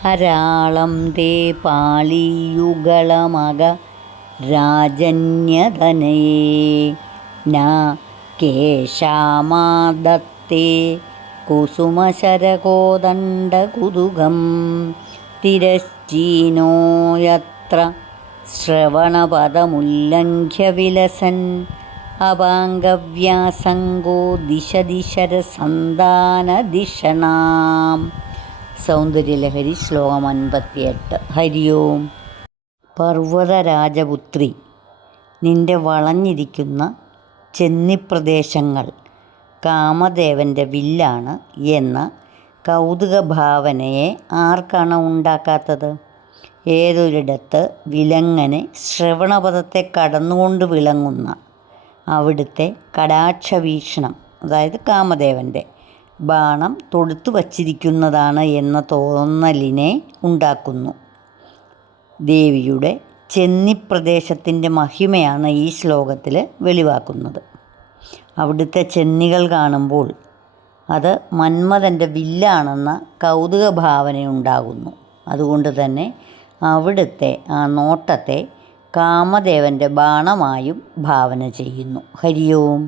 ഹരാളം തേ പാളിയുഗളമക രാജന്യതനയേ ന കേശാമാദത്തേ കുസുമശരകോദണ്ഡകുതുകം തിരശ്ചീനോ യത്ര ശ്രവണപദമുല്ലംഘ്യ വിലസൻ അപാംഗവ്യാസംഗോ ദിശദിശരസന്ധാനധിഷണാം. സൗന്ദര്യലഹരി ശ്ലോകം 58. ഹരി ഓം. പർവ്വതരാജപുത്രി, നിന്റെ വളഞ്ഞിരിക്കുന്ന ചെന്നിപ്രദേശങ്ങൾ കാമദേവൻ്റെ വില്ലാണ് എന്ന കൗതുകഭാവനയെ ആർക്കാണ് ഉണ്ടാക്കാത്തത്? ഏതൊരിടത്ത് വിലങ്ങനെ ശ്രവണപദത്തെ കടന്നുകൊണ്ട് വിളങ്ങുന്ന അവിടുത്തെ കടാക്ഷവീക്ഷണം, അതായത് കാമദേവൻ്റെ ബാണം തൊടുത്തു വച്ചിരിക്കുന്നതാണ് എന്ന തോന്നലിനെ ഉണ്ടാക്കുന്നു. ദേവിയുടെ ചെന്നിപ്രദേശത്തിൻ്റെ മഹിമയാണ് ഈ ശ്ലോകത്തിൽ വെളിവാക്കുന്നത്. അവിടുത്തെ ചെന്നികൾ കാണുമ്പോൾ അത് മന്മഥൻ്റെ വില്ലാണെന്ന കൗതുകഭാവനയുണ്ടാകുന്നു. അതുകൊണ്ട് തന്നെ അവിടുത്തെ ആ നോട്ടത്തെ കാമദേവൻ്റെ ബാണമായും ഭാവന ചെയ്യുന്നു. ഹരി ഓം.